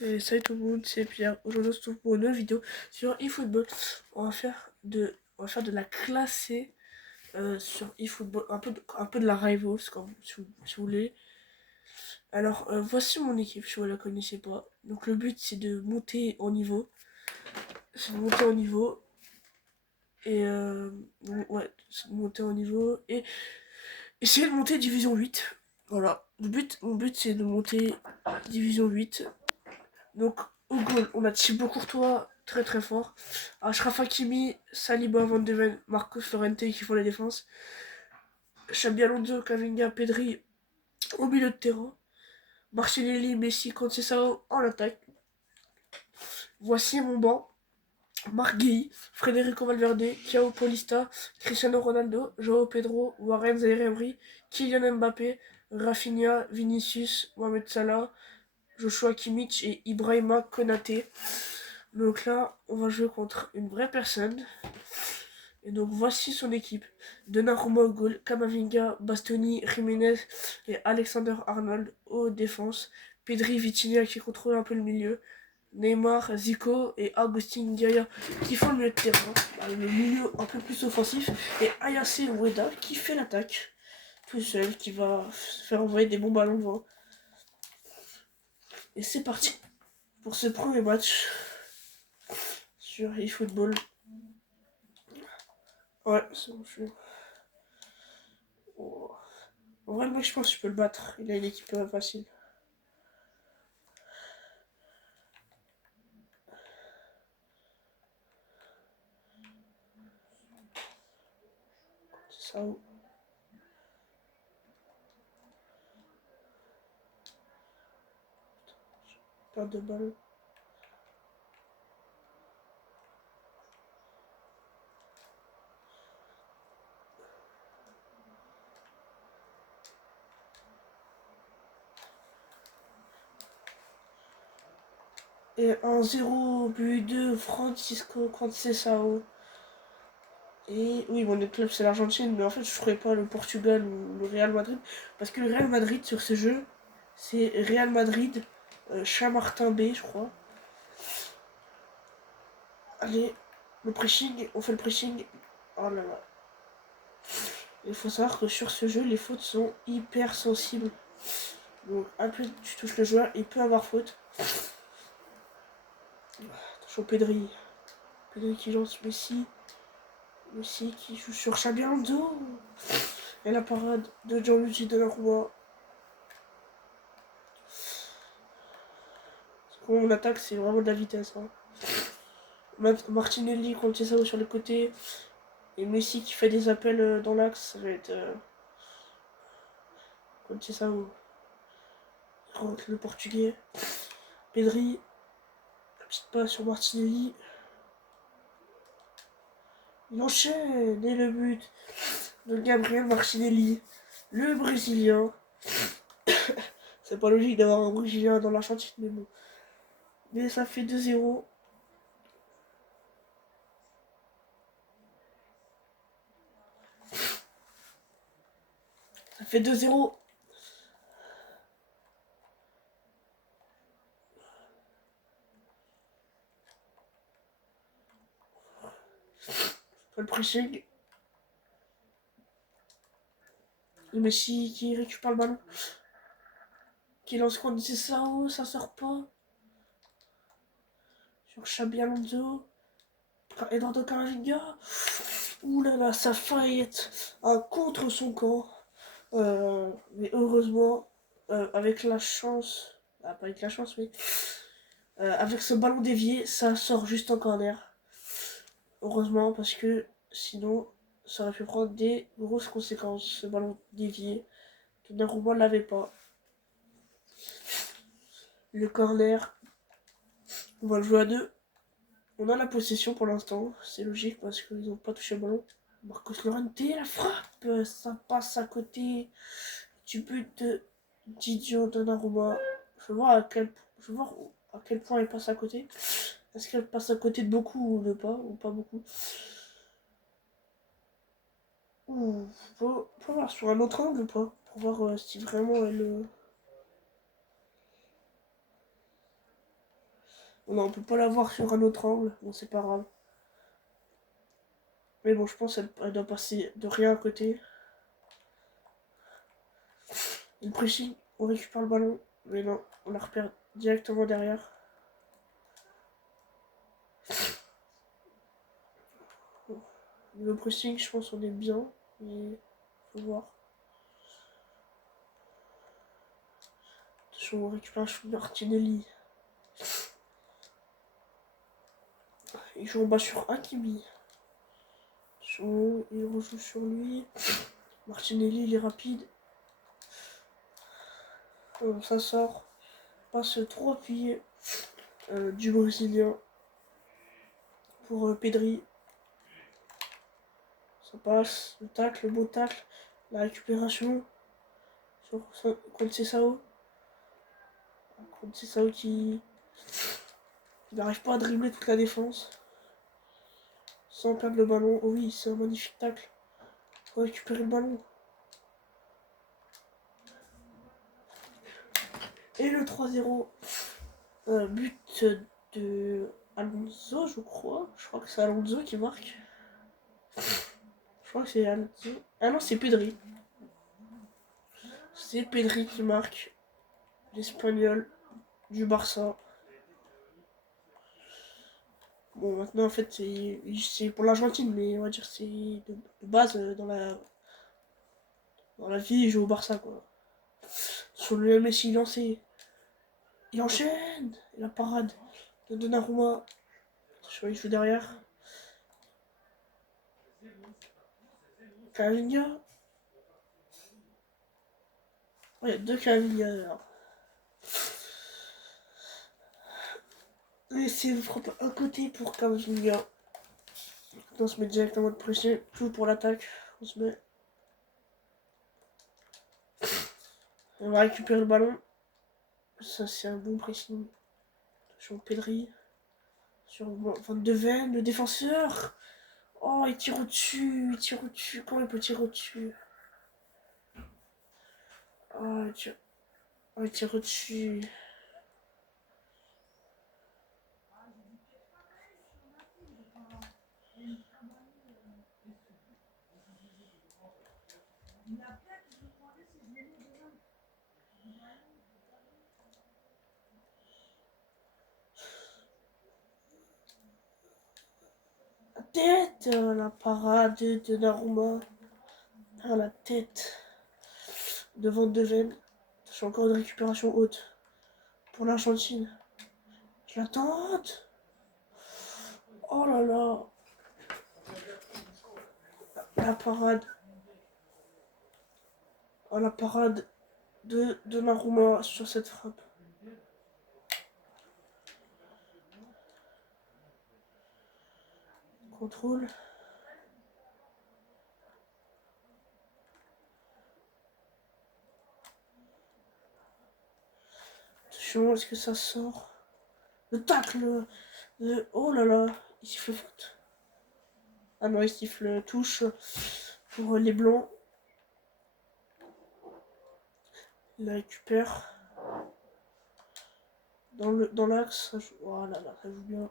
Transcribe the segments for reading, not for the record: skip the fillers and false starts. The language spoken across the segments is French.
Et salut tout le monde, c'est Pierre. Aujourd'hui, on se retrouve pour une nouvelle vidéo sur eFootball. On va faire de la classée sur eFootball, un peu de la Rivals, comme si vous voulez. Alors, voici mon équipe, si vous la connaissez pas. Donc, le but, c'est de monter en niveau. C'est de monter en niveau. Et, ouais, c'est de monter en niveau. Et essayer de monter Division 8. Voilà. Mon but, c'est de monter Division 8. Donc, au goal, on a Thibaut Courtois, très très fort. Achraf Hakimi, Saliba, Van de Ven, Marcos Llorente qui font la défense. Xabi Alonso, Camavinga, Pedri au milieu de terrain. Martinelli, Messi, Conceição en attaque. Voici mon banc. Marc Guehi, Federico Valverde, Thiago Paulista, Cristiano Ronaldo, João Pedro, Warren Zaïre-Emery, Kylian Mbappé, Rafinha, Vinicius, Mohamed Salah, Joshua Kimmich et Ibrahima Konaté. Donc là, on va jouer contre une vraie personne. Et donc voici son équipe. Donnarumma au goal, Camavinga, Bastoni, Jiménez et Alexander Arnold aux défenses. Pedri, Vitinha qui contrôle un peu le milieu. Neymar, Zico et Agustin Gaia qui font le milieu de terrain. Le milieu un peu plus offensif. Et Ayace Ueda qui fait l'attaque. Tout seul, qui va faire envoyer des bons ballons devant. Et c'est parti pour ce premier match sur eFootball. Ouais, c'est bon, je suis. Oh. En vrai, le mec, je pense que je peux le battre. Il a une équipe facile. C'est ça. Perte de balle. Et 1-0, but de Francisco Conceição. Et oui, bon, le club c'est l'Argentine, mais en fait je ferais pas le Portugal ou le Real Madrid. Parce que le Real Madrid sur ce jeu, c'est Real Madrid, Chamartin B, je crois. Allez, le pressing, on fait le pressing. Oh là là. Il faut savoir que sur ce jeu, les fautes sont hyper sensibles. Donc, un peu tu touches le joueur, il peut avoir faute. Attention, Pedri. Pedri qui lance Messi. Messi qui joue sur Xabi Alonso. Et la parade de Gianluigi Donnarumma. Mon attaque, c'est vraiment de la vitesse. Hein. Martinelli, Conceição sur le côté. Et Messi qui fait des appels dans l'axe. Ça va être Conceição. Le portugais. Pedri. La petite passe sur Martinelli. Il enchaîne. Et le but de Gabriel Martinelli. Le Brésilien. C'est pas logique d'avoir un Brésilien dans l'Argentine, mais bon. Mais ça fait 2-0. Ça fait 2-0. Le pressing. Le Messi qui récupère le ballon. Qui lance Conceição, ça sort pas. Sur Xabi Alonso. Eduardo Camavinga. Ouh là là, ça faillit être un contre son camp. Mais heureusement, avec la chance. Ah, pas avec la chance, mais. Avec ce ballon dévié, ça sort juste en corner. Heureusement, parce que sinon, ça aurait pu prendre des grosses conséquences. Ce ballon dévié. Donnarumma ne l'avait pas. Le corner, on va le jouer à deux. On a la possession pour l'instant, c'est logique parce qu'ils n'ont pas touché le ballon. Marcos Llorente, la frappe, ça passe à côté du but de Didio Donnarumma. Je veux voir à quel point il passe à côté. Est-ce qu'elle passe à côté de beaucoup ou pas beaucoup. Faut voir sur un autre angle ou pas, pour voir si vraiment elle. Non, on peut pas la voir sur un autre angle. Bon, c'est pas grave. Mais bon, je pense qu'elle doit passer de rien à côté. Le pressing, on récupère le ballon. Mais non, on la repère directement derrière. Le pressing, je pense qu'on est bien. Mais faut voir. Attention, on récupère Martinelli. Il joue en bas sur Hakimi. Attention, il rejoue sur lui. Martinelli, il est rapide. Ça sort. Passe 3 pieds du Brésilien pour Pedri. Ça passe. Le beau tacle. La récupération sur Conceição. Conceição qui n'arrive pas à dribbler toute la défense sans perdre le ballon. Oh oui, c'est un magnifique tacle. Faut récupérer le ballon. Et le 3-0. But de Alonso, je crois. Je crois que c'est Alonso qui marque. Je crois que c'est Alonso. Ah non, c'est Pedri. C'est Pedri qui marque. L'Espagnol du Barça. Bon, maintenant, en fait, c'est pour l'Argentine, mais on va dire que c'est de base dans la vie, il joue au Barça, quoi. Sur le Messi lancé. Il enchaîne. Et la parade de Donnarumma. Attention, il joue derrière. Cavavinga. Oh, il y a 2 Cavavinga. Et c'est frappe un côté pour Cavavinga. On se met directement de pression. Tout pour l'attaque. On se met. On va récupérer le ballon. Ça, c'est un bon pressing. Attention, Pedri. Sur Van de Ven, le défenseur. Oh, il tire au-dessus. Il tire au-dessus. Comment il peut tirer au-dessus? Oh, il tire au-dessus. La tête, la parade de Donnarumma. Ah, la tête de Van de Ven. C'est encore une récupération haute pour l'Argentine. Je la tente. Oh là là. La parade. Oh, la parade de Donnarumma sur cette frappe. Contrôle. Attention, est-ce que ça sort? Le tacle de... Oh là là. Il siffle faute. Ah non, il siffle touche pour les blancs. Il la récupère. Dans l'axe. Oh là là, ça joue bien.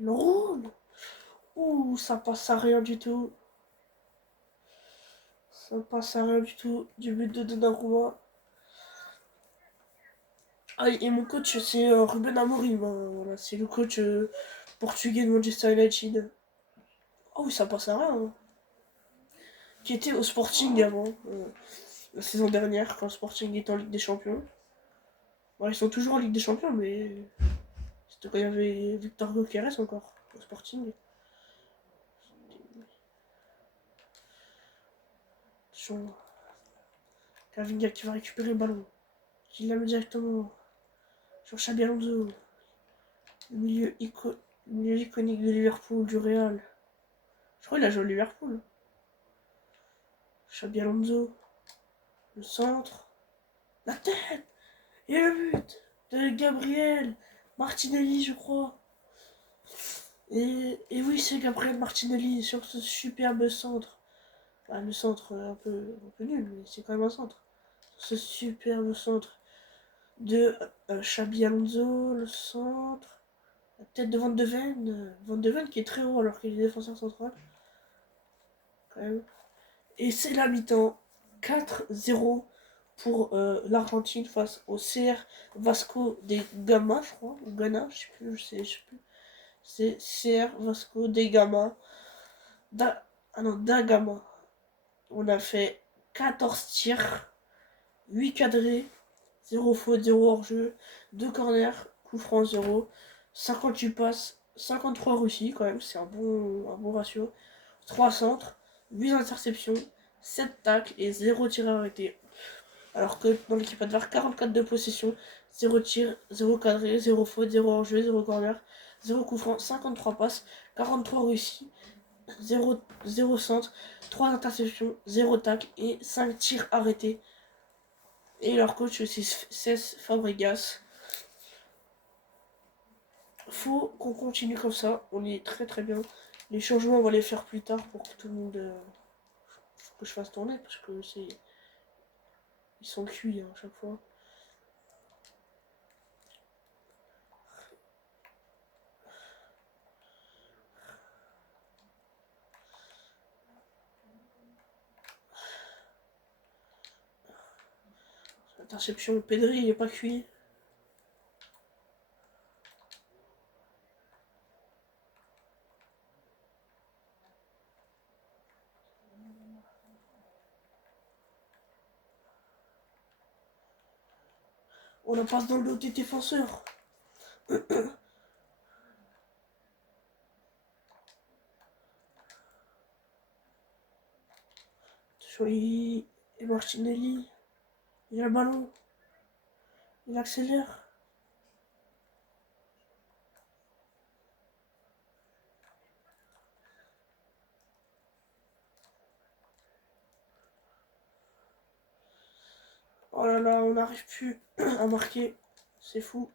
Il roule. Ouh, ça passe à rien du tout. Ça passe à rien du tout. Du but de Donnarumma. Ah, et mon coach, c'est Ruben Amorim. Hein, voilà, c'est le coach portugais de Manchester United. Oh oui, ça passe à rien. Hein. Qui était au Sporting avant. La saison dernière, quand le Sporting était en Ligue des Champions. Bon, ils sont toujours en Ligue des Champions, mais c'était quand il y avait Victor Gyökeres encore au Sporting. Attention. Cavavinga qui va récupérer le ballon. Qui la met directement sur Xabi Alonso. Le milieu, iconique de Liverpool, du Real. Je crois qu'il a joué à Liverpool. Xabi Alonso. Le centre. La tête. Et le but de Gabriel Martinelli, je crois. Et oui, c'est Gabriel Martinelli sur ce superbe centre Bah, le centre un peu nul, mais c'est quand même un centre. Ce superbe centre de Xabi Alonso, le centre. La tête de Van de Ven. Van de Ven qui est très haut alors qu'il est défenseur central. Quand même. Et c'est la mi-temps. 4-0 pour l'Argentine face au CR Vasco de Gama, je crois. Ou Ghana, je sais plus. C'est CR Vasco de Gama. Ah non, da Gama. On a fait 14 tirs, 8 cadrés, 0 faute, 0 hors-jeu, 2 corners, coup franc 0, 58 passes, 53 réussis quand même, c'est un bon ratio. 3 centres, 8 interceptions, 7 tacles et 0 tir arrêté. Alors que dans l'équipe adverse, 44 de possession, 0 tir, 0 cadré, 0 faute, 0 hors-jeu, 0 corner, 0 coup franc, 53 passes, 43 réussis, 0 centre, 3 interceptions, 0 tacle et 5 tirs arrêtés. Et leur coach aussi, Cesc Fabregas. Faut qu'on continue comme ça, on est très très bien. Les changements, on va les faire plus tard pour que tout le monde. Que je fasse tourner parce que c'est. Ils sont cuits à chaque fois. Interception, Pedri, il est pas cuit. On la passe dans le dos des défenseurs. Et Martinelli, il a le ballon, il accélère. Oh là là, on n'arrive plus à marquer. C'est fou.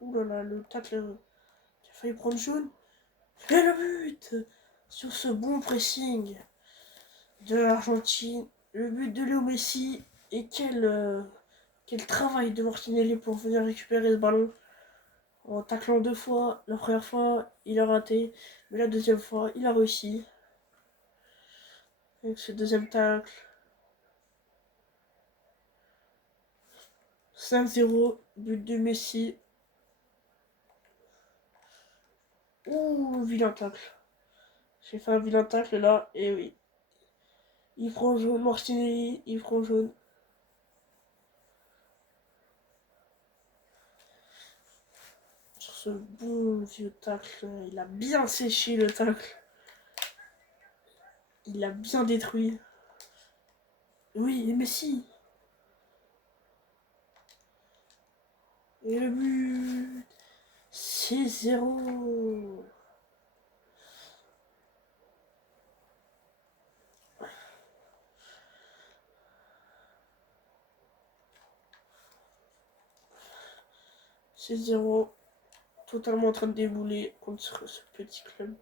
Ouh là là, le tacle qui a failli prendre jaune. Et le but sur ce bon pressing de l'Argentine. Le but de Léo Messi. Et quel travail de Martinelli pour venir récupérer ce ballon. En taclant 2 fois. La première fois, il a raté. Mais la deuxième fois, il a réussi. Avec ce deuxième tacle. 5-0. But de Messi. Ouh, vilain tacle. J'ai fait un vilain tacle là. Et oui. Il prend jaune. Martinelli, il prend jaune. Sur ce bon vieux tacle. Il a bien séché le tacle. Il l'a bien détruit. Oui, Messi. Et le but. 6-0. 6-0. Totalement en train de débouler contre ce petit club.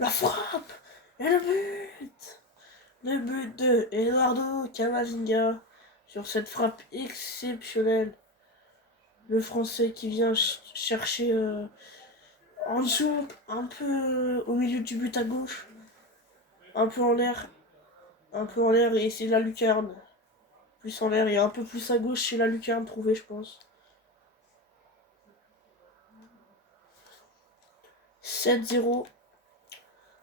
La frappe. Et le but. Le but de Eduardo Camavinga sur cette frappe exceptionnelle. Le français qui vient chercher en dessous, un peu au milieu du but à gauche. Un peu en l'air. Un peu en l'air et c'est la lucarne. Plus en l'air et un peu plus à gauche chez la lucarne trouvée, je pense. 7-0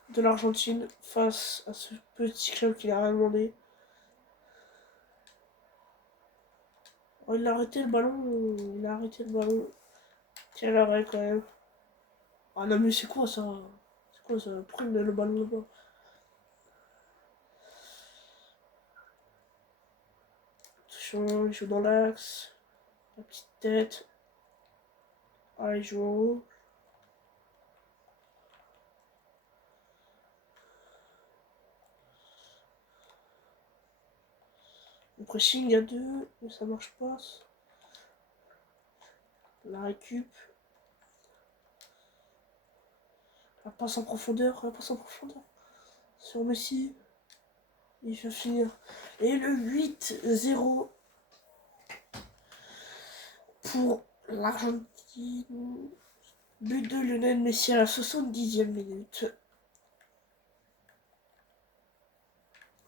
de l'Argentine face à ce petit club qui n'a rien demandé. Oh, il a arrêté le ballon. Il a arrêté le ballon. Quel arrêt quand même. Ah non mais c'est quoi ça? C'est quoi ça? Pourquoi il met le ballon là-bas? Attention, il joue dans l'axe. La petite tête. Ah, il joue en haut. Le pressing à 2, mais ça marche pas. La récup. La passe en profondeur, la passe en profondeur. Sur Messi. Il va finir. Et le 8-0 pour l'Argentine. But de Lionel Messi à la 70e minute.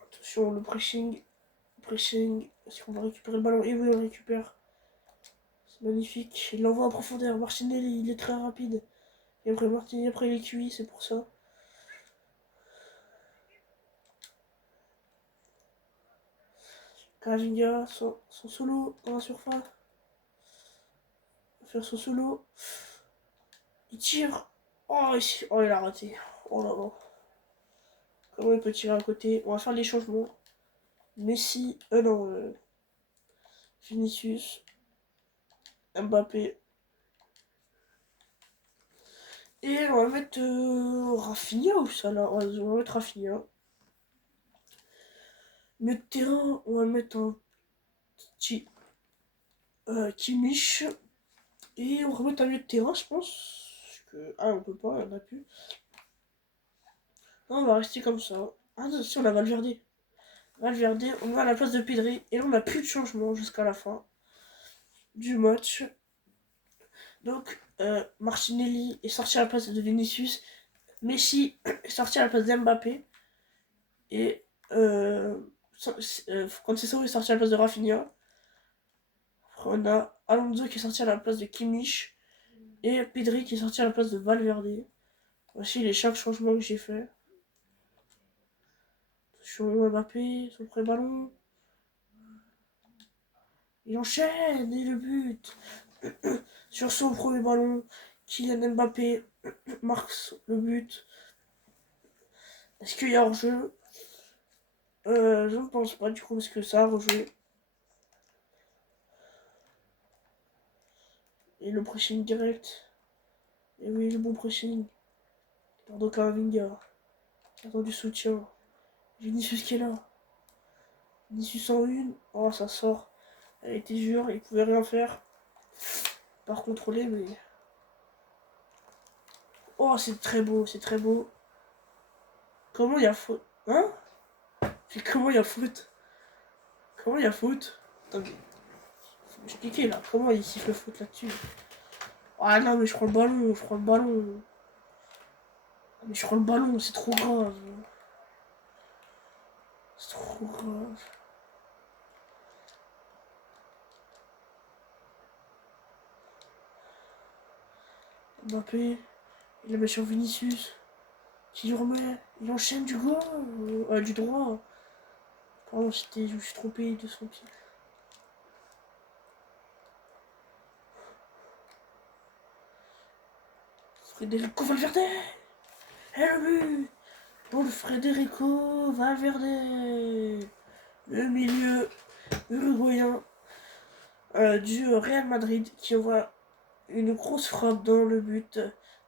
Attention, le pressing. Pressing. Est-ce qu'on va récupérer le ballon? Et oui, on le récupère. C'est magnifique. Il l'envoie en profondeur. Martinelli, il est très rapide. Et après, Martinelli, après, il est cuit, c'est pour ça. Camavinga, son solo dans la surface. Il va faire son solo. Il tire. Oh, il a raté. Oh là là. Comment il peut tirer à côté? On va faire les changements. Messi. Non. Vinicius. Mbappé. Et on va mettre Rafinha ou ça là? On va mettre Rafinha. Milieu de terrain, on va mettre un petit Kimmich. Et on va mettre un milieu de terrain, je pense. Parce que, on peut pas, on a plus. Non, on va rester comme ça. Ah, non, si, on a Valverde. Valverde, on va à la place de Pedri. Et là, on n'a plus de changement jusqu'à la fin du match. Donc, Martinelli est sorti à la place de Vinicius. Messi est sorti à la place d'Mbappé. Et Cancelo est sorti à la place de Rafinha. Après, on a Alonso qui est sorti à la place de Kimmich. Et Pedri qui est sorti à la place de Valverde. Voici les chaque changement que j'ai fait. Attention, Mbappé, son pré-ballon. Il enchaîne et le but. Sur son premier ballon, Kylian Mbappé marque le but. Est-ce qu'il y a hors-jeu? Je ne pense pas du coup parce que ça a rejoué. Et le pressing direct. Et oui, le bon pressing. Pardon, Camavinga. Attends du soutien. Vinicius qui est là. Vinicius en une. Oh, ça sort. Elle était dure, il pouvait rien faire. Par contrôler, mais. Oh, c'est très beau, c'est très beau. Comment il y a faute? Hein? Mais comment il y a faute? Comment il y a faute? Attendez. Faut m'expliquer là. Comment il siffle faute là-dessus? Ah non, mais je prends le ballon, je prends le ballon. Mais je prends le ballon, c'est trop grave. C'est trop grave. Mbappé, il la met sur Vinicius. Qui lui remet. Il enchaîne du gauche. Du droit. Pardon, je me suis trompé de son pied. Federico Valverde. Et le but pour le Federico Valverde. Le milieu uruguayen du Real Madrid qui envoie une grosse frappe dans le but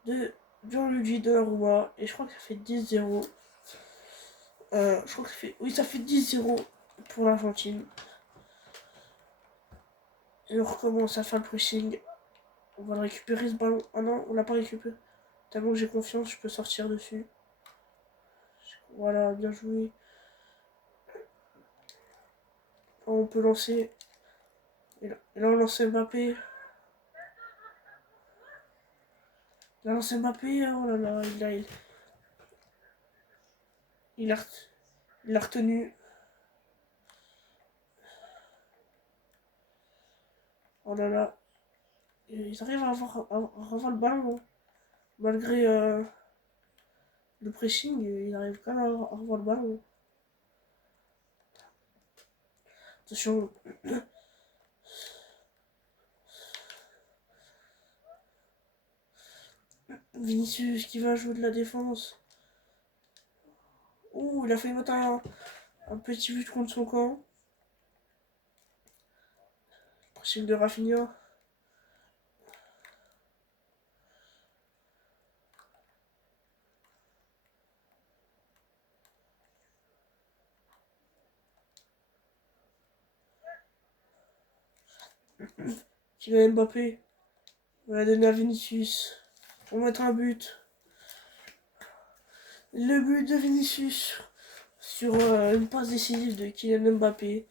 de Gianluigi Donnarumma. Et je crois que ça fait 10-0. Je crois que ça fait. Oui, ça fait 10-0 pour l'Argentine. Et on recommence à faire le pressing. On va le récupérer ce ballon. Ah non, on l'a pas récupéré. Tellement que j'ai confiance, je peux sortir dessus. Voilà, bien joué. On peut lancer. Et là on lance Mbappé. Il a lancé Mbappé. Oh là là, il a retenu. Oh là là. Ils arrivent à avoir le ballon. Hein. Malgré le pressing, ils arrivent quand même à avoir le ballon. Attention. Vinicius qui va jouer de la défense. Ouh, il a failli mettre un petit but contre son camp. Pressing de Rafinha. Kylian Mbappé. On va donner à Vinicius. Pour mettre un but. Le but de Vinicius. Sur une passe décisive de Kylian Mbappé.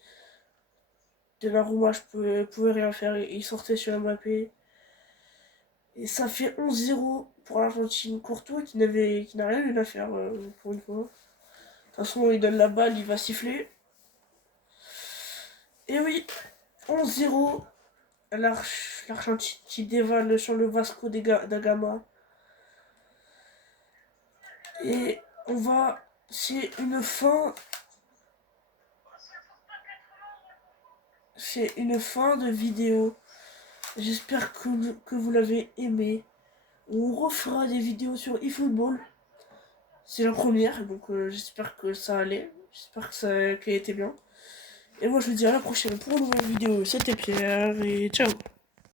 Donnarumma, pouvais rien faire. Il sortait sur Mbappé. Et ça fait 11-0 pour l'Argentine. Courtois qui n'a rien eu à faire pour une fois. De toute façon, il donne la balle, il va siffler. Et oui, 11-0. L'Argentine qui dévale sur le Vasco da Gama. Et on va... C'est une fin... C'est une fin de vidéo. J'espère que vous l'avez aimé. On refera des vidéos sur eFootball. C'est la première, donc j'espère que ça allait. J'espère qu'elle était bien. Et moi je vous dis à la prochaine pour une nouvelle vidéo. C'était Pierre et ciao.